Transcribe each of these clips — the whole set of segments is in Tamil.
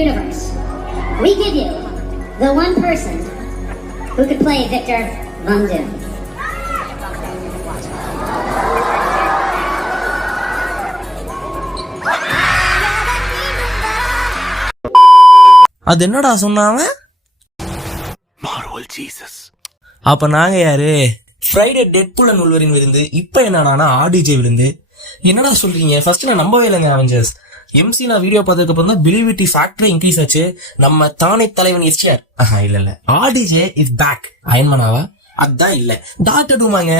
universe, we give you the one person who could play Victor Von Doom. அது என்னடா சொன்னாங்க? Marvel Jesus. அப்ப நாங்க யாரு? ஃப்ரைடே டெட்பூல் அண்ட் வொல்வரின் விருந்து. இப்ப என்னடானா ஆர்டிஜே விருந்து. என்னடா சொல்றீங்க? ஃபர்ஸ்ட் நான் நம்பவே இல்லைங்க அவெஞ்சர்ஸ். எம்சி நான் வீடியோ பார்த்ததுக்கு அப்புறம் தான் பிலிவிட்டி ஃபேக்டர் இன்க்ரீஸ் ஆச்சு. நம்ம தானே தலைவன் எஸ்டிஆர் இல்ல ஆர்டிஜே இஸ் பேக். அயன்மனாவா? அதான் இல்ல டாக்டர் டூமாங்க.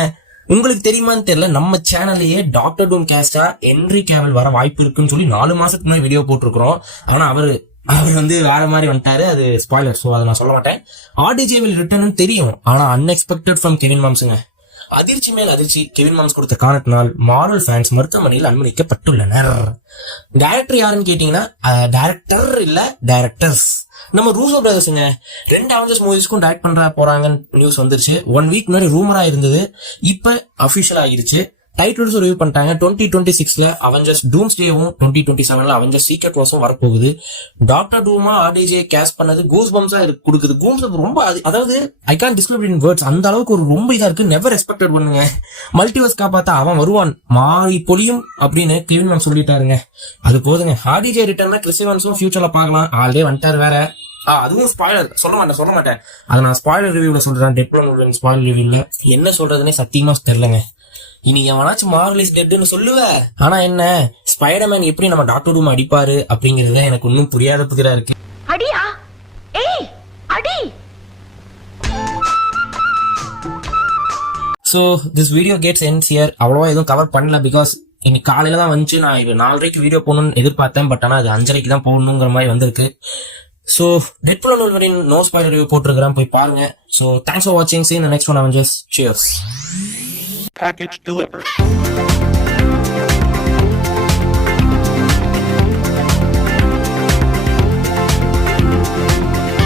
உங்களுக்கு தெரியுமான்னு தெரியல, நம்ம சேனல்லையே டாக்டர் டூம் கேஸ்டா ஹென்ரி கேவல் வர வாய்ப்பு இருக்குன்னு சொல்லி 4 மாசத்துக்கு முன்னாடி வீடியோ போட்டிருக்கிறோம். ஆனா அவர் வேற மாதிரி வந்துட்டாரு. அது ஸ்பாய்லர், சோ அதை நான் சொல்ல மாட்டேன். ஆர்டிஜே வில் ரிட்டர்ன் தெரியும், ஆனா அன்எக்ஸ்பெக்டட் ஃப்ரம் கெவின் மாம்ஸுங்க. அதிர்ச்சி மேல் அதிர்ச்சி. கெவின் மாம்ஸ் கொடுத்த காரணத்தினால் மார்வல் ஃபேன்ஸ் மருத்துவமனையில் அனுமதிக்கப்பட்டுள்ளனர். டைரக்டர் யாருன்னு கேட்டீங்கன்னா, டைரக்டர் இல்ல டைரக்டர்ஸ் நம்ம ரூசோ பிரதர்ஸுங்க. 2 அவெஞ்சர்ஸ் மூவிஸ்க்கும் டைரக்ட் பண்ற போறாங்கன்னு நியூஸ் வந்துருச்சு. 1 வீக் முன்னாடி ரூமரா இருந்தது, இப்ப அபிஷியல் ஆகிருச்சு. டைட்டில்ஸ் ரிவ்யூ பண்ணிட்டாங்க. 2026ல அவெஞ்சர்ஸ் டூம்ஸ்டேவும் 2027ல அவெஞ்சர்ஸ் சீக்ரெட் வார்ஸும் வரப்போகுது. டாக்டர் டூமா ஆர்டிஜே கேஸ்ட் பண்ணது கூஸ் பம்ஸா கொடுக்குது. கூஸ் ரொம்ப, அதாவது I can't describe in words. அந்த அளவுக்கு ஒரு ரொம்ப இதா இருக்கு. நெவர் எக்ஸ்பெக்டட் பண்ணுங்க. மல்டிவர்ஸ் காப்பாத்தா அவன் வருவான், மாறி பொலியும் அப்படின்னு கெவின் மாம்ஸ் சொல்லிட்டாருங்க. அது போதுங்க. ஆர்டிஜே ரிட்டர்னா கிறிஸ் எவன்ஸும் ஃபியூச்சர்ல பார்க்கலாம். ஆல்ரெடி வந்துட்டாரு வேற. அதுவும் ஸ்பாயிலர் சொல்ல மாட்டேன். அதை நான் ஸ்பாயிலர் ரிவ்யூல சொல்றேன். டெட்பூல் ஸ்பாயிலர் ரிவ்யூல என்ன சொல்றதுன்னே சத்தியமா தெரியலங்க. இனி எவனாச்சும் மார்வலிஸ் டெட்னு சொல்லுவ, ஆனா என்ன ஸ்பைடர்மேன் எப்படி நம்ம டாக்டர் டூம் அடிப்பாரு அப்படிங்கறது எனக்கு இன்னும் புரியாத புதிரா இருக்கு. அடியா ஏய் அடி. So this video gets ends here. அவ்வளவா எதுவும் கவர் பண்ணல, பிகாஸ் இன்னைக்கு காலையில தான் வந்துச்சு. நான் இது 4:30 வீடியோ போகணும்னு எதிர்பார்த்தேன், பட் ஆனா அது 5:30 தான் போகணுங்கிற மாதிரி வந்திருக்கு. So Deadpool and Wolverine no spoiler review போட்டுருக்கிறேன், போய் பாருங்க. சோ தேங்க்ஸ் ஃபார் வாட்சிங். See you in the next one, Avengers. Cheers. Package delivered.